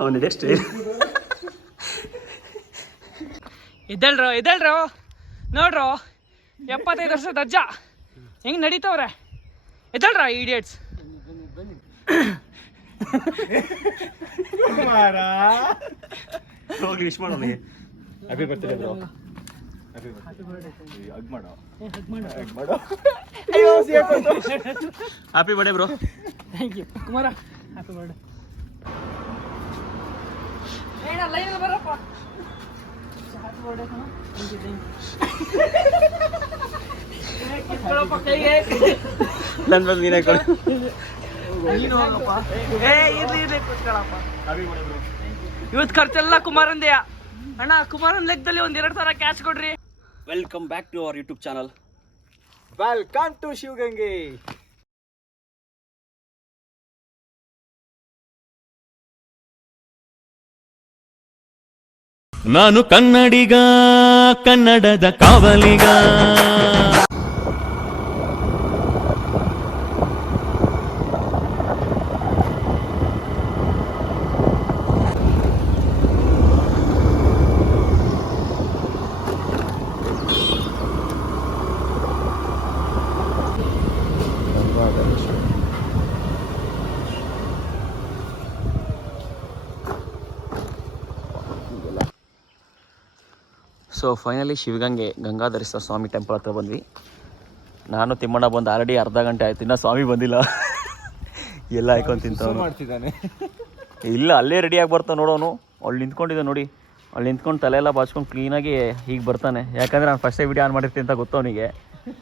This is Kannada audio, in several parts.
ಅವನು ನೆಕ್ಸ್ಟ್ ಎದ್ದೇಳ್ರೋ ನೋಡ್ರೋ 75 ವರ್ಷದ ಅಜ್ಜ ಹೆಂಗ್ ನಡೀತವ್ರೆ. ಎದ್ದೇಳ್ರ ಇಡಿಯಟ್ಸ್. ಹೋಗ್ಲಿ ವಿಶ್ ಮಾಡೋಣ. Happy birthday bro. Happy birthday bro. Thank you Kumara. Happy birthday. ಏನ ಲೈನ್ ಬರಪ್ಪ. ಹ್ಯಾಪಿ ಬರ್ಡೇ ಕಣ. ಥ್ಯಾಂಕ್ ಯು ಕಿಸ್ಕೊಳಪ್ಪ ಕೈಗೆ. ನನ್ನ ಬಂದು ನೀನೇ ಕೊಡು. ನೀನು ಹೋಗಪ್ಪ. ಇರ್ಲಿ ಕಿಸ್ಕೊಳಪ್ಪ. Happy birthday bro. ಇವತ್ತು ಖರ್ಚೆಲ್ಲ ಕುಮಾರಂದೆಯ ಅಣ್ಣ. ಕುಮಾರನ್ ಲೆಕ್ಕದಲ್ಲಿ ಒಂದು 2,000 ಕ್ಯಾಶ್ ಕೊಡ್ರಿ. Welcome back to our YouTube channel. Welcome to Shivagange. ನಾನು ಕನ್ನಡಿಗ, ಕನ್ನಡದ ಕಾವಲಿಗ. So finally Shivagange Gangadhareshwara Swamy temple ಹತ್ರ ಬಂದ್ವಿ. ನಾನು ತಿಮ್ಮಣ್ಣ ಬಂದು ಆಲ್ರೆಡಿ ಅರ್ಧ ಗಂಟೆ ಆಯ್ತು, ಇನ್ನೂ ಸ್ವಾಮಿ ಬಂದಿಲ್ಲ. ಎಲ್ಲ ಹಾಕೊಂಡು ತಿಂತವನು ಮಾಡ್ತಿದ್ದಾನೆ. ಇಲ್ಲ ಅಲ್ಲೇ ರೆಡಿಯಾಗಿ ಬರ್ತಾನೆ ನೋಡೋನು. ಅಲ್ಲಿ ನಿಂತ್ಕೊಂಡಿದ್ದೆ ನೋಡಿ, ಅಲ್ಲಿ ನಿಂತ್ಕೊಂಡು ತಲೆ ಎಲ್ಲ ಬಾಚ್ಕೊಂಡು ಕ್ಲೀನಾಗಿ ಹೀಗೆ ಬರ್ತಾನೆ. ಯಾಕಂದರೆ ನಾನು ಫಸ್ಟೇ ವಿಡಿಯೋ ಆನ್ ಮಾಡಿರ್ತೀನಿ ಅಂತ ಗೊತ್ತು ಅವನಿಗೆ.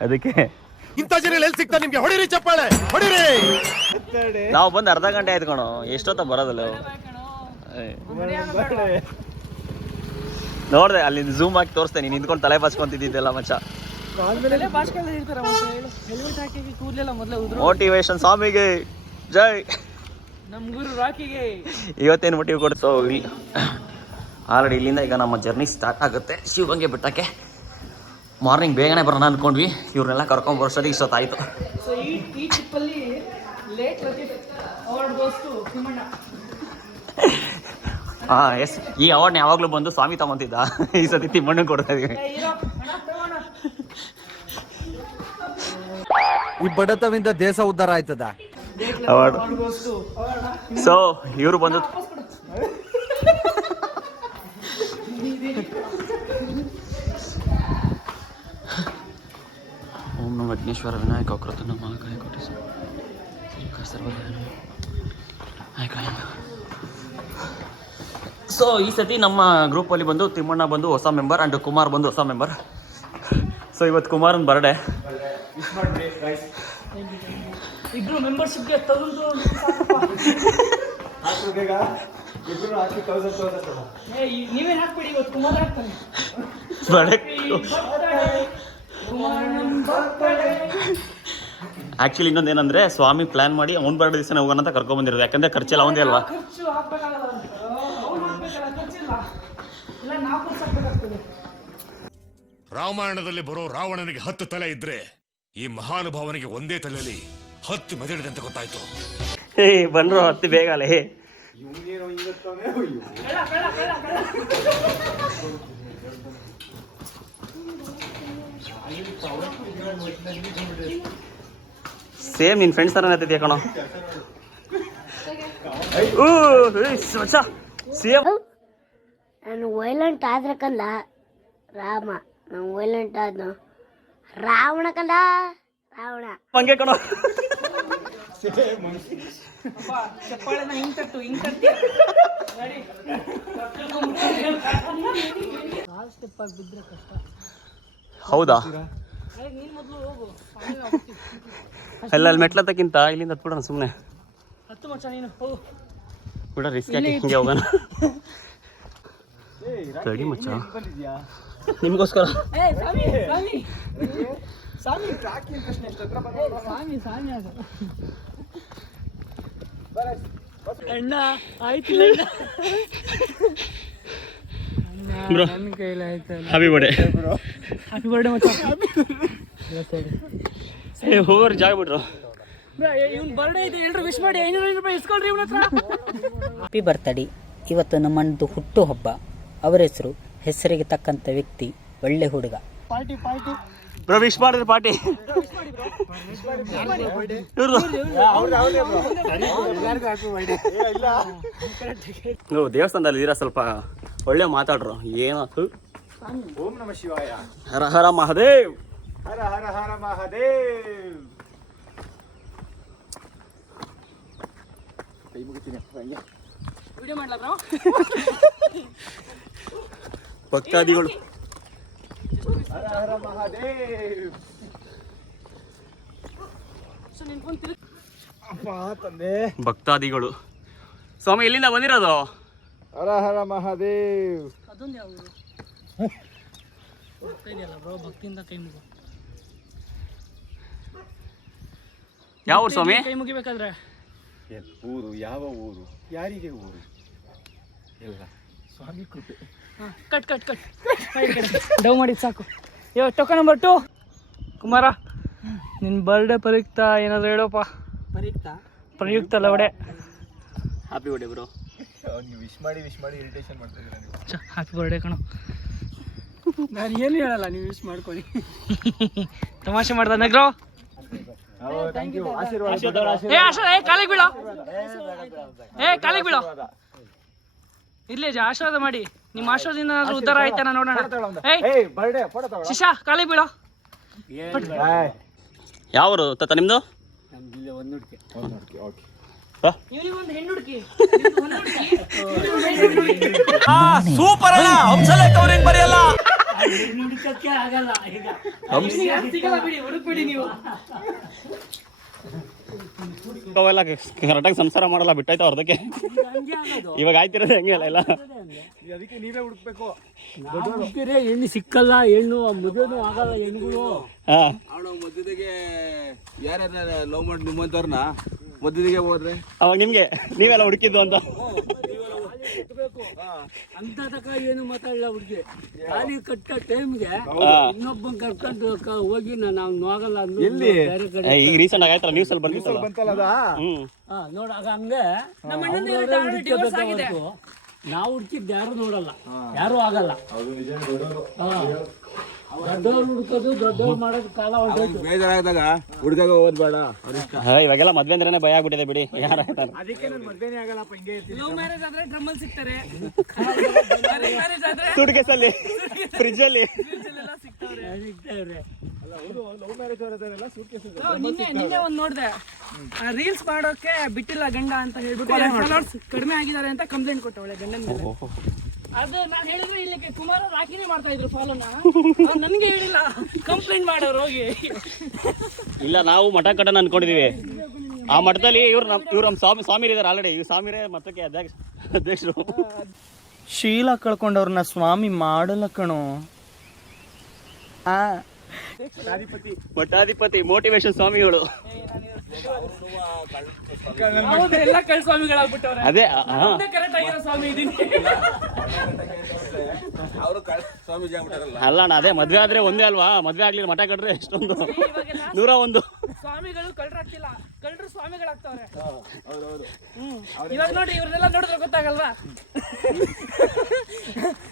ಅದಕ್ಕೆ ಇಂಥ ಜನ ಎಲ್ಲಿ ಸಿಗ್ತಾರೆ ನಿಮ್ಗೆ? ಹೊಡಿರಿ ಚಪ್ಪಾಳೆ ಹೊಡಿರಿ. ನಾವು ಬಂದು ಅರ್ಧ ಗಂಟೆ ಆಯ್ತು ಕಣೋ. ಎಷ್ಟೊತ್ತ ಬರೋದಲ್ಲ ನೋಡಿದೆ ಅಲ್ಲಿ ಝೂಮ್ ಹಾಕಿ ತೋರಿಸ್ತೇನೆ. ನೀನು ನಿಂತ್ಕೊಂಡು ತಲೆ ಬಾಚ್ಕೊಂತಿದ್ದಿದ್ದೆಲ್ಲ ಮಚ್ಚ. ಮೋಟಿವೇಶನ್ ಸ್ವಾಮಿಗೆ ಜೈ. ನಮ್ಮ ಗುರು ರಾಕಿಗೆ ಇವತ್ತೇನು ಮೋಟಿವ್ ಕೊಡ್ತೋ. ಆಲ್ರೆಡಿ ಇಲ್ಲಿಂದ ಈಗ ನಮ್ಮ ಜರ್ನಿ ಸ್ಟಾರ್ಟ್ ಆಗುತ್ತೆ ಶಿವಗಂಗೆ ಬೆಟ್ಟಕ್ಕೆ. ಮಾರ್ನಿಂಗ್ ಬೇಗನೆ ಬರೋಣ ಅಂದ್ಕೊಂಡ್ವಿ. ಇವ್ರನ್ನೆಲ್ಲ ಕರ್ಕೊಂಡು ಬರೋಷ್ಟೊತ್ತಿಗೆ ಇಷ್ಟೊತ್ತಾಯಿತು. ಸೊ ಈ ಟ್ರಿಪ್ಪಲ್ಲಿ late award goes to Timmanna. ಹಾಂ ಎಸ್, ಈ ಅವಾರ್ಡ್ನ ಯಾವಾಗಲೂ ಬಂದು ಸ್ವಾಮಿ ತಗೊಂತಿದ್ದ. ಈ ಸತಿ ತಿಮ್ಮಣ್ಣ ಕೊಡ್ತಾ ಇದೀವಿ. ಈ ಬಡತವಿಂದ ದೇಶ ಉದ್ಧಾರ ಆಯ್ತದ. ಅವಾರ್ಡ್. ಸೊ ಇವರು ಬಂದು ಓಂ ನಮ ವಿಘ್ನೇಶ್ವರ ವಿನಾಯಕ ಕೃತ ನಮ ಕಾಯ ಕೋಟಿ ಸೊ ಈ ಸತಿ ನಮ್ಮ ಗ್ರೂಪಲ್ಲಿ ಬಂದು ತಿಮ್ಮಣ್ಣ ಬಂದು ಹೊಸ ಮೆಂಬರ್ ಆ್ಯಂಡ್ ಕುಮಾರ್ ಬಂದು ಹೊಸ ಮೆಂಬರ್. ಸೊ ಇವತ್ತು ಕುಮಾರನ್ ಬರ್ಡೇ. ಇಬ್ರು ಮೆಂಬರ್ಶಿಪ್ಗೆ ತಗೊಂಡು ನೀವೇ ಹಾಕ್ಬೇಡಿ, ಇವತ್ತು ಕುಮಾರ್ ಹಾಕ್ತಾನೆ. ಆ್ಯಕ್ಚುಲಿ ಇನ್ನೊಂದೇನಂದರೆ ಸ್ವಾಮಿ ಪ್ಲ್ಯಾನ್ ಮಾಡಿ ಅವ್ನು ಬರ್ಡೇ ದಿವಸ ಹೋಗೋಣ ಅಂತ ಕರ್ಕೊಂಬಂದಿರೋದು. ಯಾಕಂದರೆ ಖರ್ಚೆಲ್ಲ ಅವಂದೇ ಅಲ್ವಾ. ರಾಮಾಯಣದಲ್ಲಿ ಬರೋ ರಾವಣನಿಗೆ 10 ತಲೆ ಇದ್ರೆ ಈ ಮಹಾನುಭಾವನಿಗೆ ಒಂದೇ ತಲೆಯಲ್ಲಿ 10 ಮೆದಳಿದೆ ಅಂತ ಗೊತ್ತಾಯ್ತು. ಬಂದ್ರು ಹತ್ತಿ ಬೇಗಲೇ. ಸೇಮ್ ನಿನ್ನ ಫ್ರೆಂಡ್ಸ್ ಥರನೇ ಹತ್ತಿದ್ಯಾ ಕಣೋ. ಸೇಮ್ ನಾನು ವೈಲೆಂಟ್ ಆದ್ರೆ ಕಲ್ಲ ರಾಮ, ನಾನು ವೈಲೆಂಟ್ ಆದ್ನು ರಾವಣ ಕಲ್ಲ ರಾವಣ. ಹಂಗೆ ಕಣೋ. ಚಪ್ಪಾಳೆನ ಹಿಂಗ್ ತಟ್ಟು ಹಿಂಗ್ ತಟ್ಟಿ ಸ್ಟೆಪ್ ಆಗಿ ಬಿದ್ರೆ ಕಷ್ಟ. ಹೌದಾ? ನೀನ್ ಮೊದಲು ಹೋಗು. ಅಲ್ಲಿ ಮೆಟ್ಲತ್ತಕ್ಕಿಂತ ಇಲ್ಲಿಂದ ಹತ್ಬಿಡೋಣ ಸುಮ್ಮನೆ. ಹತ್ತು ಮಚ್ಚ ನೀನು ಹೋಗು. ಬಿಡ ರಿಸ್ಕ್ ಯಾಕೆ ಹಿಂಗೆ ಹೋಗೋಣ. ರೆಡಿ ಮಚ್ಚ ನಿಮಗೋಸ್ಕರ. ಅಣ್ಣ ಆಯ್ತಿಲ್ಲ ಬ್ರೋ. ನನ್ನ ಕೈಲಿ ಆಯ್ತಲ್ಲ. Happy birthday. ಹ್ಯಾಪಿ ಬರ್ಡೇ ಮಚ್ಚ. ಹೋಗೋರು ಜಾಗ ಬಿಡ್ರು. ಇವ್ನ ಬರ್ಡೇ ಇದೆ, ಎಲ್ಲರೂ ವಿಶ್ ಮಾಡಿ 500 ರೂಪಾಯಿ ಇಸ್ಕೊಳ್ರಿ ಇವನ ಹತ್ರ. ಹ್ಯಾಪಿ ಬರ್ತಡೇ ಇವತ್ತು ನಮ್ಮಣ್ಣದು ಹುಟ್ಟುಹಬ್ಬ. ಅವರ ಹೆಸರಿಗೆ ತಕ್ಕಂಥ ವ್ಯಕ್ತಿ, ಒಳ್ಳೆ ಹುಡುಗ. ಬ್ರೋ ವಿಶ್ ಮಾಡಿದ್ರೆ ಪಾರ್ಟಿ ನೀವು ದೇವಸ್ಥಾನದಲ್ಲಿ ಇದ್ದೀರಾ, ಸ್ವಲ್ಪ ಒಳ್ಳೆ ಮಾತಾಡ್ರು. ಏನಾಯ್ತು? ಓಂ ನಮ ಶಿವಾಯ. ಹರ ಹರ ಮಹಾದೇವ್. ಹರ ಹರ ಹರ ಮಹಾದೇವ್. ಕೈ ಮುಗಿತೀನಿ ವಿಡಿಯೋ ಮಾಡ್ಲಾ ಬ್ರೋ? ಭಕ್ತಾದಿಗಳು ಹರ ಹರ ಮಹಾದೇವ್. ಅಪ್ಪ ತಂದೆ. ಭಕ್ತಾದಿಗಳು. ಸ್ವಾಮಿ ಎಲ್ಲಿಂದ ಬಂದಿರೋದು? ಹರ ಹರ ಮಹಾದೇವ್. ಅದೊಂದು ಯಾವ ಊರು? ಇದೆಯಲ್ಲ ಬ್ರೋ, ಭಕ್ತಿಯಿಂದ ಕೈ ಮುಗು. ಯಾವ ಊರು ಸ್ವಾಮಿ? ಕೈ ಮುಗಿಬೇಕಾದ್ರೆ ಊರು ಯಾವ ಊರು? ಯಾರಿಗೆ ಊರು? ಎಲ್ಲ ಸ್ವಾಮಿ ಕೃಪೆ. ಕಟ್ ಕಟ್ ಕಟ್ ಡವ್ ಮಾಡಿದ್ ಸಾಕು. ಇವಾಗ ಟೋಕನ್ ನಂಬರ್ 2 ಕುಮಾರ, ನಿನ್ನ ಬರ್ಡೇ ಪ್ರಯುಕ್ತ ಏನಾದ್ರು ಹೇಳೋಪ್ಪ. ಪ್ರಯುಕ್ತ ಅಲ್ಲ ಒಡೆ. Happy birthday bro. ಅವ್ನಿಗೆ ವಿಶ್ ಮಾಡಿ ಇರಿಟೇಷನ್ ಮಾಡ್ತಾ ಇದ್ದೀರಾ ನೀವು. ಹ್ಯಾಪಿ ಬರ್ಡೇ ಕಣೋ. ನಾನು ಏನು ಹೇಳಲ್ಲ, ನೀವು ವಿಶ್ ಮಾಡ್ಕೊಳ್ಳಿ. ತಮಾಷೆ ಮಾಡ್ದ ನಗ್ರೋ. Thank you. ಆಶೀರ್ವಾದ. ಏ ಆಶೀರ್ವಾದ, ಏ ಕಾಲಿಗೆ ಬೀಳೋ, ಏ ಕಾಲಿಗೆ ಬೀಳೋ. ಇರ್ಲಿ ಅಜ್ಜ, ಆಶೀರ್ವಾದ ಮಾಡಿ. ನಿಮ್ಮ ಆಶೀರ್ವಾದದಿಂದ ಏನಾದ್ರು ಉದ್ಧಾರ ಆಯ್ತಾನ ನೋಡೋಣ. ಏಯ್ ಬರ್ಡೇ ಫೋಟೋ ತಗೊಳ್ಳ. ಶಿಶಾ ಕಾಲಿಗೆ ಬೀಳೋ. ಯಾವ ಊರು ತಾತ ನಿಮ್ದು? ಓಕೆ. ಇವನಿಗೊಂದು ಹೆಣ್ಣು ಹುಡುಕಿ. ಸೂಪರ್ ಅಲ್ಲ, ಹಂಸಲೇಖ ಅವ್ರೇನ್ ಬರೆಯಲ್ಲ. ಸಿಗಲ್ಲ ಬಿಡಿ, ಹುಡುಕ್ಬಿಡಿ ನೀವು. ಅವೆಲ್ಲ ಕರೆಕ್ಟಾಗಿ ಸಂಸಾರ ಮಾಡಲ್ಲ, ಬಿಟ್ಟಾಯ್ತು ಅವ್ರದಕ್ಕೆ. ಇವಾಗ ಆಯ್ತಿರೋದು ಹಂಗೆ ಅಲ್ಲ ಎಲ್ಲ. ಅದಕ್ಕೆ ನೀವೇ ಹುಡುಕ್ಬೇಕು. ಹೆಣ್ಣು ಸಿಕ್ಕಲ್ಲ, ಹೆಣ್ಣು ಮದುವೆನೂ ಆಗಲ್ಲ ಹೆಣ್ಗಳು. ಅವಳು ಮದುವೆಗೆ ಯಾರ್ಯಾರ ಲವ್ ಮಾಡಿ ನಿಮ್ಮಂತವ್ರನ್ನ ಮದುವೆಗೆ ಹೋದ್ರೆ ಅವಾಗ ನಿಮ್ಗೆ ನೀವೆಲ್ಲ ಹುಡುಕಿದ್ದು ಅಂತ ಅಂತ ತಕ ಏನು ಮಾತಾಡಲ್ಲ ಹುಡುಗಿ. ಖಾಲಿ ಕಟ್ಟ ಟೈಮ್ಗೆ ಇನ್ನೊಬ್ಬ ಕರ್ಕೊಂಡು ಹೋಗಿ ನಾವು ನೋಗಲ್ಲ ಅಂದ್ರು ಬೇರೆ ಕಡೆ. ಈಗ ರೀಸೆಂಟ್ ಆಗೈತಲ್ಲ ನ್ಯೂಸ್ ಅಲ್ಲಿ ಬಂದಿತ್ತಲ್ಲ. ಬಂತಲ್ಲ ಅದ. ನೋಡಾಗ ಹಂಗೆ ನಮ್ಮ ಅಣ್ಣಂದು divorce ಆಗಿದೆ. ನಾವು ಹುಡುಕಿದ್ದು ಯಾರು ನೋಡಲ್ಲ, ಯಾರು ಆಗಲ್ಲ. ದೊಡ್ಡವ್ರು ಹುಡುಕೋದು, ದೊಡ್ಡವ್ರು ಮಾಡೋದು ಕಾಲ ಹೊರಟೋಯ್ತು. ಬೇಜಾರಾದಾಗ ಹುಡುಗಾಗ ಹೋದ್ ಬೇಡ ಅವ್ರಿಷ್ಟ. ಇವಾಗೆಲ್ಲ ಮದ್ವೆ ಅಂದ್ರೇನೆ ಭಯ ಆಗ್ಬಿಟ್ಟಿದೆ ಬಿಡಿ. ಯಾರ ಅದಕ್ಕೆ ನನ್ನ ಮದ್ವೆನೇ ಆಗಲ್ಲಪ್ಪ. ಹಿಂಗೆ ಇರ್ತೀನಿ. ಲವ್ ಮ್ಯಾರೇಜ್ ಆದ್ರೆ ಡ್ರಮ್ಮಲ್ಲಿ ಸಿಗ್ತಾರೆ. ಮ್ಯಾರೇಜ್ ಆದ್ರೆ ಸೂಟ್ ಕೇಸಲ್ಲಿ, ಫ್ರಿಜ್ ಅಲ್ಲಿ ಸಿಗ್ತಾವ್ರೆ. ಲವ್ ಮ್ಯಾರೇಜ್ ಅವರೆಲ್ಲ ಸೂಟ್ ಕೇಸ್. ನಿನ್ನೆ ಒಂದು ನೋಡಿದೆ, ರೀಲ್ಸ್ ಮಾಡೋಕೆ ಬಿಟ್ಟಿಲ್ಲ ಗಂಡ ಅಂತ ಹೇಳ್ಬಿಟ್ಟು ಫಾಲೋವರ್ಸ್ ಕಡಿಮೆ ಆಗಿದ್ದಾರೆ ಅಂತ ಕಂಪ್ಲೇಂಟ್ ಕೊಟ್ಟವಳೆ ಗಂಡನ ಮೇಲೆ. ಅದು ನಾನು ಹೇಳಿದ್ರೆ ಇಲ್ಲಿ ಕುಮಾರ ರಾಕಿನೇ ಮಾಡ್ತಾ ಇದ್ರು ಫಾಲೋನ, ನನಗೆ ಹೇಳಿಲ್ಲ, ಕಂಪ್ಲೇಂಟ್ ಮಾಡೋರು ಹೋಗಿ. ಇಲ್ಲ, ನಾವು ಮಠ ಕಟ್ಟನ ಅನ್ಕೊಂಡಿದೀವಿ. ಆ ಮಠದಲ್ಲಿ ಇವ್ರು ನಮ್ಮ ಸ್ವಾಮಿ ಇದಾರೆ ಆಲ್ರೆಡಿ. ಇವ್ರು ಸ್ವಾಮಿರೇ ಮಠಕ್ಕೆ ಅಧ್ಯಕ್ಷರು. ಶೀಲ ಕಳ್ಕೊಂಡವ್ರನ್ನ ಸ್ವಾಮಿ ಮಾಡಲ್ಲ ಕಣೋ. ಮಠಾಧಿಪತಿ ಮೋಟಿವೇಶನ್ ಸ್ವಾಮಿಗಳು. ಎಲ್ಲ ಕಳ್ ಸ್ವಾಮಿಗಳಾಗ್ಬಿಟ್ಟವ್ರೆ. ಅದೇ ಕರೆಕ್ಟ್ ಆಗಿರೋ ಸ್ವಾಮಿ ಇದೀನಿ. ಅವರು ಸ್ವಾಮೀಜಿ ಆಗ್ಬಿಟ್ಟಾರಲ್ಲ. ಅಲ್ಲ ಅಣ್ಣ, ಅದೇ ಮದ್ವೆ ಆದ್ರೆ ಒಂದೇ ಅಲ್ವಾ? ಮದ್ವೆ ಆಗ್ಲಿಲ್ಲ ಮಠ ಕಟ್ರೆ ಎಷ್ಟೊಂದು 101. ಸ್ವಾಮಿಗಳು ಕಳ್ರಾಗ್ತಿಲ್ಲ, ಕಳ್ರು ಸ್ವಾಮಿಗಳಾಗ್ತವ್ರೆ. ಇವಾಗ ನೋಡಿ, ಇವ್ರನ್ನೆಲ್ಲ ನೋಡಿದ್ರೆ ಗೊತ್ತಾಗಲ್ವಾ?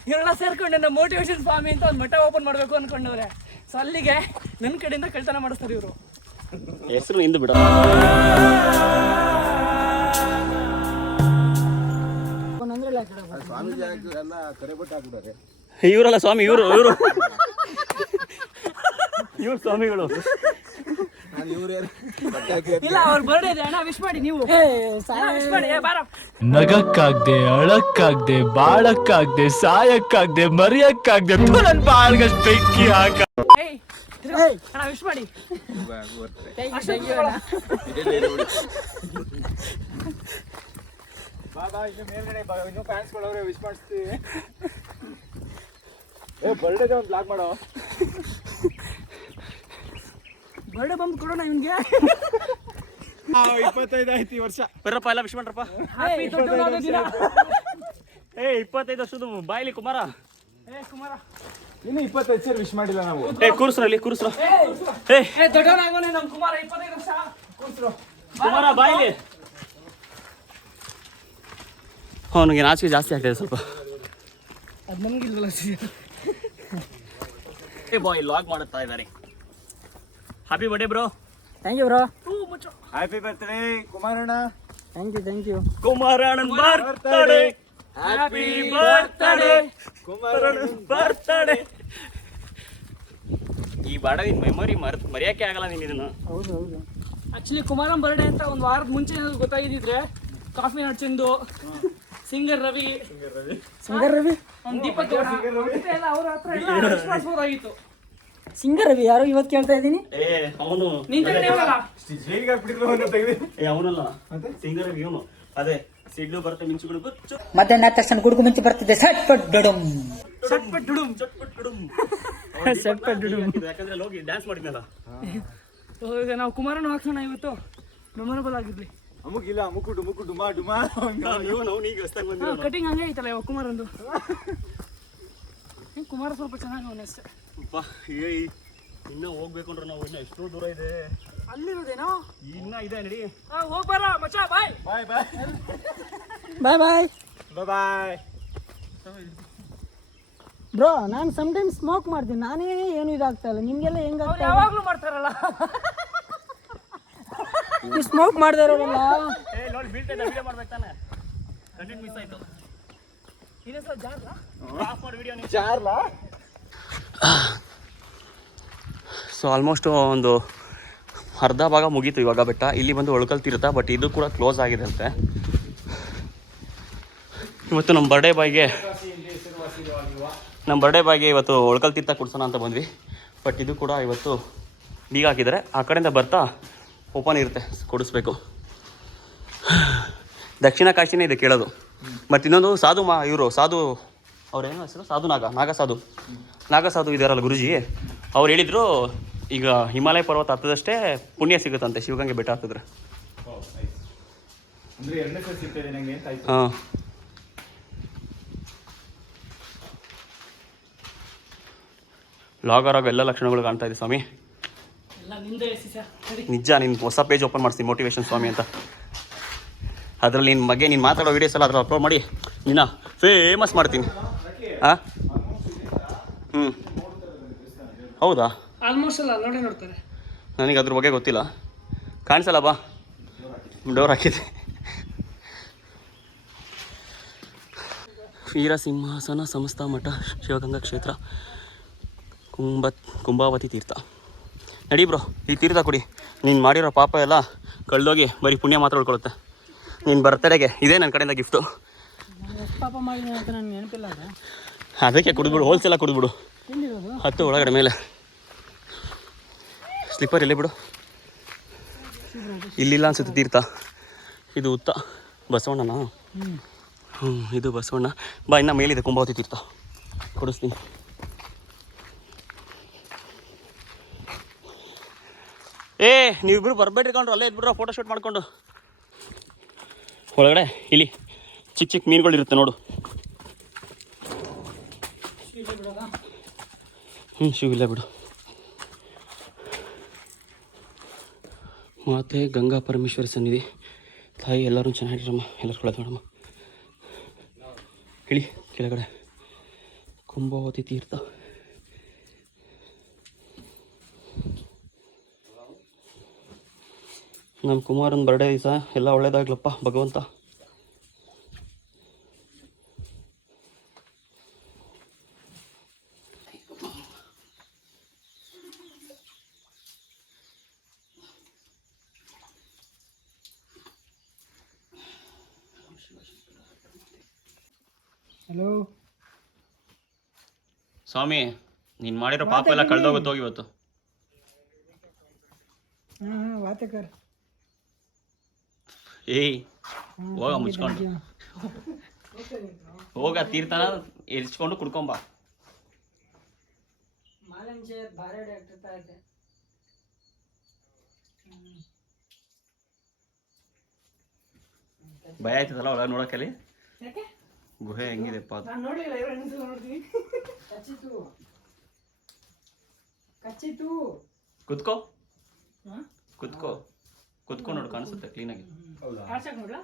ಇವರೆಲ್ಲ ಸೇರ್ಕೊಂಡು ನಮ್ಮ ಮೋಟಿವೇಶನ್ ಸ್ವಾಮಿ ಅಂತ ಒಂದು ಮಠ ಓಪನ್ ಮಾಡ್ಬೇಕು ಅನ್ಕೊಂಡವ್ರೆ. ಸೊ ಅಲ್ಲಿಗೆ ನನ್ನ ಕಡೆಯಿಂದ ಕಳ್ತನ ಮಾಡಿಸ್ತಾರೆ ಇವರು. ಹೆಸರು ಇಂದು ಬಿಡ. ಸ್ವಾಮೀಜಿ ಎಲ್ಲ ಕರೆಬಿಟ್ಟು ಹಾಕ್ಬಿಟ್ಟಾರೆ. ಇವರಲ್ಲ ಸ್ವಾಮಿ, ಇವರು ಸ್ವಾಮಿಗಳು. ಇಲ್ಲ, ಅವ್ರ ಬರ್ಡೇ ಇದೆ ಅಣ್ಣ, ವಿಶ್ ಮಾಡಿ ನೀವು. ವಿಶ್ ಮಾಡಿ. ಬಾರ. ನಗಕ್ಕಾಗ್ದೆ, ಅಳಕ್ಕಾಗ್ದೆ, ಬಾಳಕ್ಕಾಗ್ದೆ, ಸಾಯಕ್ಕಾಗ್ದೆ, ಮರಿಯಕ್ಕಾಗ್ದೆ, ನನ್ ಬಾಳ್ಗಷ್ಟು ಬೆಂಕಿ ಹಾಕ. ಅಣ್ಣ ವಿಶ್ ಮಾಡಿ. ಬಾಬಾ ಇನ್ನು ಮೇಲ್ಗಡೆ ಇನ್ನೂ ಫ್ಯಾನ್ಸ್ ಗಳವ್ರೆ, ವಿಶ್ ಮಾಡಿಸ್ತೀವಿ. ಬರ್ಡೇ ಒಂದು ಬ್ಲಾಗ್ ಮಾಡೋ. ಬರ್ಡೇ ಬಂದು ಕೊಡೋಣ ಇವನ್ಗೆ. 25 ಆಯ್ತು ಈ ವರ್ಷ. ಬರ್ರಪ್ಪ, ಎಲ್ಲ ವಿಶ್ ಮಾಡ್ರಪ್ಪ. 25 ವರ್ಷದ ಬಾಯ್ಲಿ ಕುಮಾರ. ಕುಮಾರ ಇನ್ನು 25 ಸೇರಿ ವಿಶ್ ಮಾಡಿಲ್ಲ ನಾವು. ಕೂರ್ಸ್ರಲ್ಲಿ ಕೂರ್ಸ್ರು. ದೊಡ್ಡವನಾಗೋನೆ ನಮ್ಮ ಕುಮಾರ. 25 ವರ್ಷ ಕೂರ್ಸ್ರು. ಕುಮಾರ ಬಾಯ್ಲಿ. ಅವನಿಗೆ ನಾಚಿಕೆ ಜಾಸ್ತಿ ಆಗ್ತಾಯಿದೆ ಸ್ವಲ್ಪ. ಅದು ನಮಗಿಲ್ವಲ್ಲ. ಏ ಬಾಯ್ ಲಾಗ್ ಮಾಡುತ್ತಾ ಇದ್ದಾರೆ. Happy birthday bro. Thank you bro. Happy birthday Kumaranna. Thank you. ಕುಮಾರಣ್ಣನ್ ಬರ್ತ್ಡೇ. ಹ್ಯಾಪಿ ಬರ್ತ್ಡೇ ಕುಮಾರಣ್ಣನ್ ಬರ್ತ್ಡೇ. ಈ ಬಾಡ ನಿನ್ ಮೆಮೊರಿ ಮರೆಯೋಕ್ಕೆ ಆಗಲ್ಲ ನೀನು ಇದನ್ನು. ಹೌದು. ಆಕ್ಚುಲಿ ಕುಮಾರನ್ ಬರ್ಡೇ ಅಂತ ಒಂದು ವಾರದ ಮುಂಚೆ ಏನಾದ್ರು ಗೊತ್ತಾಗಿದ್ದಿದ್ರೆ ಕಾಫಿ ನಾಡ್ ಚಂದು, ಸಿಂಗರ್ ರವಿ, ಅವ್ನು ದೀಪಕ್ ಗೌಡ ಎಲ್ಲ ಅವ್ರ ಹತ್ರ ಎಲ್ಲ arrange ಮಾಡ್ಬೋದಾಗಿತ್ತು. ಸಿಂಗರ್ ರವಿ ಯಾರು ಇವತ್ತು ಕೇಳ್ತಾ ಇದ್ದೀನಿ. ಏ ಅವನು ಜೈಲಿಗೆ ಹಾಕ್ಬಿಟ್ಟಿದ್ರು ಅಂತ ತೆಗ್ದು. ಏ ಅವನಲ್ಲ ಸಿಂಗರ್ ಇವನು. ಅದೇ ಸಿಡ್ಲು ಬರುತ್ತೆ ಮಿಂಚುಗಳು ಗುಚ್ಚು ಮಧ್ಯಾಹ್ನ ಆದ ತಕ್ಷಣ ಗುಡುಗು ಮಿಂಚು ಬರ್ತಿದೆ. ಸಟ್ಪಟ್ ಡುಡುಮ್. ಯಾಕಂದ್ರೆ ಹೋಗಿ ಡ್ಯಾನ್ಸ್ ಮಾಡಿದ್ನಲ್ಲ. ಈಗ ನಾವು ಕುಮಾರನ ಹಾಕ್ಸೋಣ ಇವತ್ತು, ಮೆಮೊರಬಲ್ ಆಗಿರ್ಲಿ. ಅಮುಕಿಲ್ಲ ಅಮುಕು ಡುಮುಕು ಡುಮಾ ಡುಮಾ. ಅವನು ಈಗ ಹೊಸ್ದಾಗಿ ಬಂದಿರೋನು. ಕಟಿಂಗ್ ಹಂಗೆ ಐತಲ್ಲ ಇವಾಗ ಕುಮಾರಂದು. ಕುಮಾರ ಸ್ವಲ್ಪ ಚೆನ್ನಾಗಿ ಅವನೇ ಅಷ್ಟೇ. ಇನ್ನ ಹೋಗ್ಬೇಕು ಅಂದ್ರೆ ನಾವು ಇನ್ನ ಎಷ್ಟೋ ದೂರ ಇದೆ. ಅಲ್ಲಿರೋದೇನೋ ಇನ್ನ ಇದೆ ನಡಿ. ಹೋಗ್ಬಾರ ಮಚ್ಚ. ಬಾಯ್ ಬಾಯ್ ಬಾಯ್ ಬಾಯ್ ಬಾಯ್ ಬಾಯ್ ಬಾಯ್. ಬ್ರೋ, ನಾನು ಸಮ್ಟೈಮ್ಸ್ ಸ್ಮೋಕ್ ಮಾಡ್ತೀನಿ. ನಾನೇ ಏನು ಇದಾಗ್ತಾ ಇಲ್ಲ. ನಿಮಗೆಲ್ಲ ಹೆಂಗಾಗ್ತಾ ಇದೆ? ಯಾವಾಗ್ಲೂ ಮಾಡ್ತಾರಲ್ಲ. ನೀವು ಸ್ಮೋಕ್ ಮಾಡ್ತಾ ಇರೋರಲ್ಲ. ಏ ನೋಡಿ ಬೀಳ್ತೈತೆ, ವಿಡಿಯೋ ಮಾಡ್ಬೇಕು ತಾನೆ. ಕಂಟೆಂಟ್ ಮಿಸ್ ಆಯ್ತು. ಇನ್ನೊಂದ್ಸಲ ಜಾರ್ಲ ಆಫ್ ಮಾಡಿ ವಿಡಿಯೋ ನೀವು. ಚಾರ್ಲಾ. ಸೊ ಆಲ್ಮೋಸ್ಟ್ ಒಂದು ಅರ್ಧ ಭಾಗ ಮುಗೀತು ಇವಾಗ ಬೆಟ್ಟ. ಇಲ್ಲಿ ಬಂದು ಒಳ್ಕಲ್ತಿರುತ್ತಾ, ಬಟ್ ಇದು ಕೂಡ ಕ್ಲೋಸ್ ಆಗಿದೆ ಅಂತೆ. ಇವತ್ತು ನಮ್ಮ ಬರ್ಡೇ ಬಾಯ್ಗೆ ಇವತ್ತು ಒಳ್ಕಲ್ ತೀರ್ಥ ಕುಡ್ಸೋಣ ಅಂತ ಬಂದ್ವಿ. ಬಟ್ ಇದು ಕೂಡ ಇವತ್ತು ಬೀಗ ಹಾಕಿದ್ದಾರೆ. ಆ ಕಡೆಯಿಂದ ಬರ್ತಾ ಓಪನ್ ಇರುತ್ತೆ, ಕೊಡಿಸ್ಬೇಕು. ದಕ್ಷಿಣ ಕಾಶಿನೇ ಇದೆ ಕೇಳೋದು. ಮತ್ತು ಇನ್ನೊಂದು ಸಾಧು ಅವ್ರೇನು ಹೆಸರು, ನಾಗಸಾಧು ಇದಾರಲ್ಲ ಗುರುಜಿ, ಅವ್ರು ಹೇಳಿದರು ಈಗ ಹಿಮಾಲಯ ಪರ್ವತ ಹತ್ತದಷ್ಟೇ ಪುಣ್ಯ ಸಿಗುತ್ತಂತೆ ಶಿವಗಂಗೆ ಬೆಟ್ಟ ಹತ್ತಿದ್ರೆ. ಅಂದ್ರೆ 2ನೇ ಸಲ ಸಿಗ್ತದೆ ನಂಗೆ ಅಂತ ಆಯ್ತು. ಹಾಂ, ಲಾಗರಾಗ ಎಲ್ಲ ಲಕ್ಷಣಗಳು ಕಾಣ್ತಾ ಇದೆ ಸ್ವಾಮಿ. ನಿಜ. ನೀನು ಹೊಸ ಪೇಜ್ ಓಪನ್ ಮಾಡಿಸ್ತೀನಿ, ಮೋಟಿವೇಶನ್ ಸ್ವಾಮಿ ಅಂತ. ಅದರಲ್ಲಿ ನಿನ್ನ ಬಗ್ಗೆ ನೀನು ಮಾತಾಡೋ ವೀಡಿಯೋಸ್ ಎಲ್ಲ ಅದ್ರಲ್ಲಿ ಅಪ್ಲೋಡ್ ಮಾಡಿ ನಿನ್ನ ಫೇಮಸ್ ಮಾಡ್ತೀನಿ. ಹಾಂ, ಹೌದಾ? ಆಲ್ಮೋಸ್ಟ್ ಎಲ್ಲ ನೋಡೇ ನೋಡ್ತಾರೆ. ನನಗೆ ಅದ್ರ ಬಗ್ಗೆ ಗೊತ್ತಿಲ್ಲ. ಕಾಣಿಸಲ್ಲ ಬಾ, ಡೋರ್ ಹಾಕಿದೆ. ವೀರಸಿಂಹಾಸನ ಸಂಸ್ಥಾ ಮಠ ಶಿವಗಂಗಾ ಕ್ಷೇತ್ರ ಕುಂಭಾವತಿ ತೀರ್ಥ. ನಡಿ ಬ್ರೋ, ಈ ತೀರ್ಥ ಕುಡಿ. ನೀನು ಮಾಡಿರೋ ಪಾಪ ಎಲ್ಲ ಕಳೆದೋಗಿ ಬರೀ ಪುಣ್ಯ ಮಾತ್ರ ಉಳ್ಕೊಳುತ್ತೆ. ನೀನು ಬರ್ತಡೆಗೆ ಇದೇ ನನ್ನ ಕಡೆಯಿಂದ ಗಿಫ್ಟು. ಪಾಪ ಮಾಡಿ ಅಂತ ನನಗೆ ನೆನಪಿಲ್ಲ. ಅದಕ್ಕೆ ಕುಡಿದ್ಬಿಡು, ಹೋಲ್ಸೇಲಾಗಿ ಕುಡಿದ್ಬಿಡು. 10 ಒಳಗಡೆ ಮೇಲೆ ಸ್ಲಿಪ್ಪರ್ ಇಲ್ಲೇ ಬಿಡು. ಇಲ್ಲಿಲ್ಲ ಅನ್ಸುತ್ತೆ ತೀರ್ಥ. ಇದು ಉತ್ತ ಬಸವಣ್ಣನಾ? ಇದು ಬಸವಣ್ಣ. ಬಾ, ಇನ್ನು ಮೇಲಿದೆ ಕುಂಭಾವತಿ ತೀರ್ಥ, ಕೊಡಿಸ್ತೀನಿ. ಏ ನೀವಿಬ್ರು ಬರಬೇಡ್ರಿ ಕೊಂಡ್ರು, ಅಲ್ಲೇ ಇದ್ಬಿಡ್ರ ಫೋಟೋ ಶೂಟ್ ಮಾಡಿಕೊಂಡು. ಒಳಗಡೆ ಇಲ್ಲಿ ಚಿಕ್ಕ ಚಿಕ್ಕ ಮೀನುಗಳಿರುತ್ತೆ ನೋಡು. ಶಿವ ಇಲ್ಲ ಬಿಡು. ಮಾತೆ ಗಂಗಾ ಪರಮೇಶ್ವರಿ ಸನ್ನಿಧಿ. ತಾಯಿ ಎಲ್ಲರೂ ಚೆನ್ನಾಗಿರಮ್ಮ, ಎಲ್ಲರೂ ಕೊಳದು ನೋಡಮ್ಮ. ಇಳಿ ಕೆಳಗಡೆ ಕುಂಭಾವತಿ ತೀರ್ಥ. ನಮ್ಮ ಕುಮಾರನ ಬರ್ಡೇ ದಿವಸ ಎಲ್ಲ ಒಳ್ಳೇದಾಗ್ಲಪ್ಪ ಭಗವಂತ. ಹಲೋ ಸ್ವಾಮಿ, ನೀನು ಮಾಡಿರೋ ಪಾಪ ಎಲ್ಲ ಕಳೆದೋಗುತ್ತೋಗಿ ಇವತ್ತು. ವಾತಕರ್ ಏಯ್ ಹೋಗ ಮುಚ್ಕೊಂಡು ಹೋಗ, ತೀರ್ಥನ ಎರಿಸ್ಕೊಂಡು ಕುಡ್ಕೊಂಬ. ಭಯ ಆಯ್ತದಲ್ಲ ಒಳಗೆ ನೋಡೋಕಲ್ಲಿ ಗುಹೆ ಹೆಂಗಿದೆಪ್ಪ ಅದು. ನಾನು ನೋಡಲಿಲ್ಲ, ಇನ್ನೊಂದ್ಸಲ ನೋಡ್ತೀನಿ. ಕಚ್ಚಿತು. ಕುತ್ಕೋ ನೋಡು, ಕಾಣಿಸುತ್ತೆ ಕ್ಲೀನಾಗಿ. ಆಚೆಗೆ ನೋಡ್ಲಾ?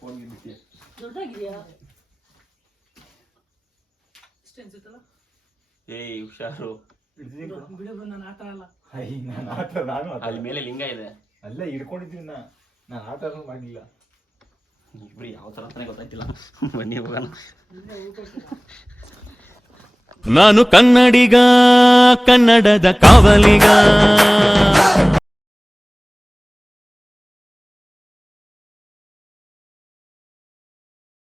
ಫೋನ್ಗೆ ಬಿಟ್ಟಿಯ ದೊಡ್ಡಾಗಿದೆಯಾ ಇಷ್ಟ ಅನ್ಸುತ್ತಲ್ಲ ಏಯ್ ಹುಷಾರು. ಬಿಡಬ್ರು ನಾನು ಆಟ ಅಲ್ಲ. ನಾನು ಅಲ್ಲಿ ಮೇಲೆ ಲಿಂಗ ಇದೆ. ಅಲ್ಲ ಹಿಡ್ಕೊಂಡಿದ್ದೀನಿ ನಾನು ಆಟ ಮಾಡಿಲ್ಲ. ಇಬ್ರು ಯಾವ ಥರ ಅಂತಾನೆ ಗೊತ್ತಾಯ್ತಿಲ್ಲ. ಬನ್ನಿ ಹೋಗೋಣ. ನಾನು ಕನ್ನಡಿಗ, ಕನ್ನಡದ ಕಾವಲಿಗ.